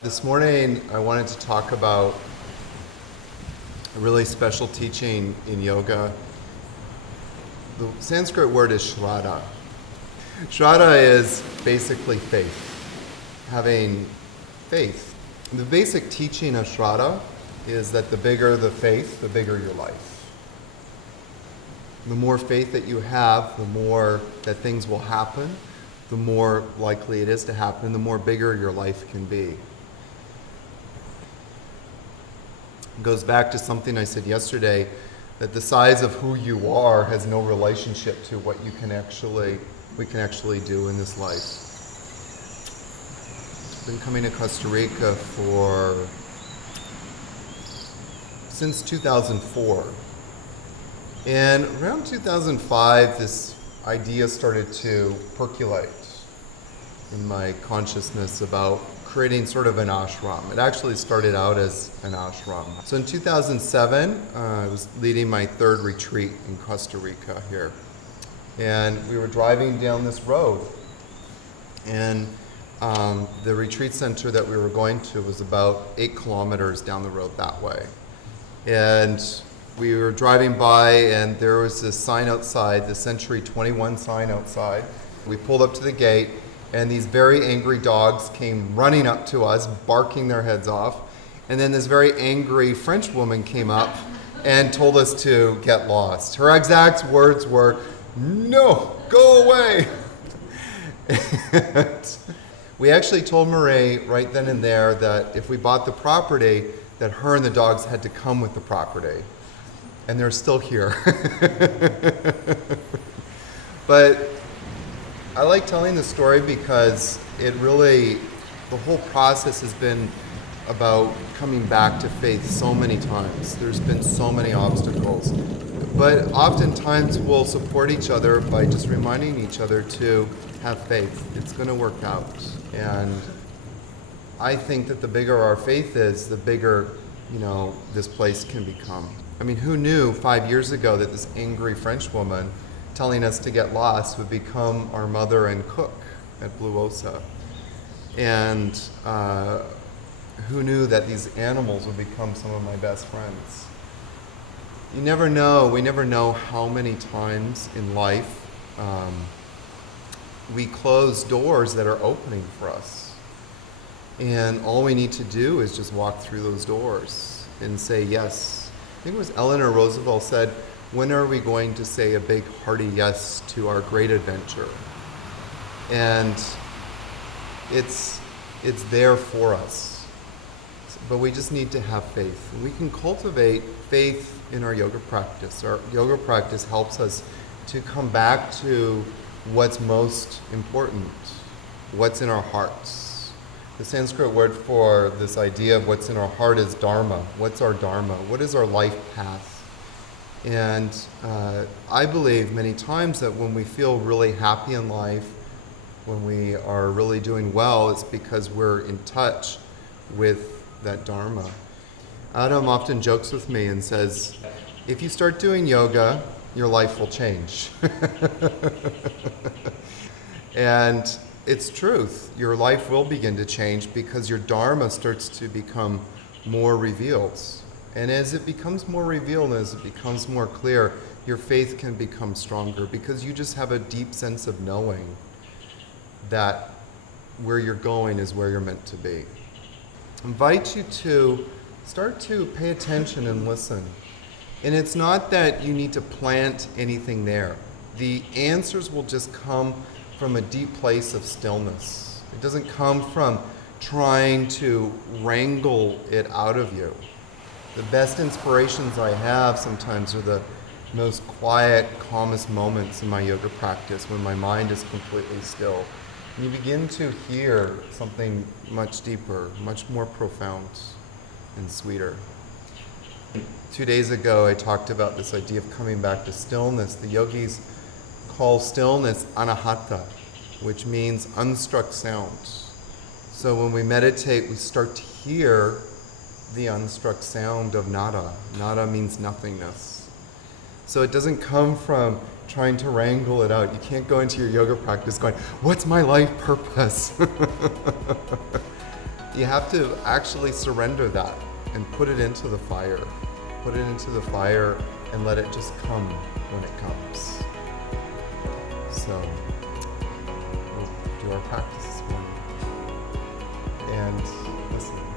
This morning, I wanted to talk about a really special teaching in yoga. The Sanskrit word is Shraddha. Shraddha is basically faith, having faith. The basic teaching of Shraddha is that the bigger the faith, the bigger your life. The more faith that you have, the more that things will happen, the more likely it is to happen, the more bigger your life can be. It goes back to something I said yesterday, that the size of who you are has no relationship to what we can actually do in this life. I've been coming to Costa Rica since 2004. And around 2005, this idea started to percolate in my consciousness about creating sort of an ashram. It actually started out as an ashram. So in 2007, I was leading my third retreat in Costa Rica here. And we were driving down this road. And the retreat center that we were going to was about 8 kilometers down the road that way. And we were driving by, and there was this sign outside, the Century 21 sign outside. We pulled up to the gate, and these very angry dogs came running up to us, barking their heads off. And then this very angry French woman came up and told us to get lost. Her exact words were, "No, go away." And we actually told Marie right then and there that if we bought the property, that her and the dogs had to come with the property. And they're still here. But I like telling the story because the whole process has been about coming back to faith so many times. There's been so many obstacles. But oftentimes we'll support each other by just reminding each other to have faith. It's going to work out. And I think that the bigger our faith is, the bigger, this place can become. I mean, who knew 5 years ago that this angry French woman telling us to get lost would become our mother and cook at Blue Osa? And who knew that these animals would become some of my best friends? You never know. We never know how many times in life we close doors that are opening for us. And all we need to do is just walk through those doors and say yes. I think it was Eleanor Roosevelt said, "When are we going to say a big hearty yes to our great adventure?" And it's there for us. But we just need to have faith. We can cultivate faith in our yoga practice. Our yoga practice helps us to come back to what's most important, what's in our hearts. The Sanskrit word for this idea of what's in our heart is dharma. What's our dharma? What is our life path? And I believe many times that when we feel really happy in life, when we are really doing well, it's because we're in touch with that dharma. Adam often jokes with me and says, if you start doing yoga, your life will change. And it's truth. Your life will begin to change because your dharma starts to become more revealed. And as it becomes more revealed, as it becomes more clear, your faith can become stronger because you just have a deep sense of knowing that where you're going is where you're meant to be. I invite you to start to pay attention and listen. And it's not that you need to plant anything there. The answers will just come from a deep place of stillness. It doesn't come from trying to wrangle it out of you. The best inspirations I have sometimes are the most quiet, calmest moments in my yoga practice when my mind is completely still. And you begin to hear something much deeper, much more profound and sweeter. 2 days ago, I talked about this idea of coming back to stillness. The yogis call stillness anahata, which means unstruck sound. So when we meditate, we start to hear the unstruck sound of nada. Nada means nothingness. So it doesn't come from trying to wrangle it out. You can't go into your yoga practice going, what's my life purpose? You have to actually surrender that and put it into the fire. Put it into the fire and let it just come when it comes. So we'll do our practice this morning. And listen.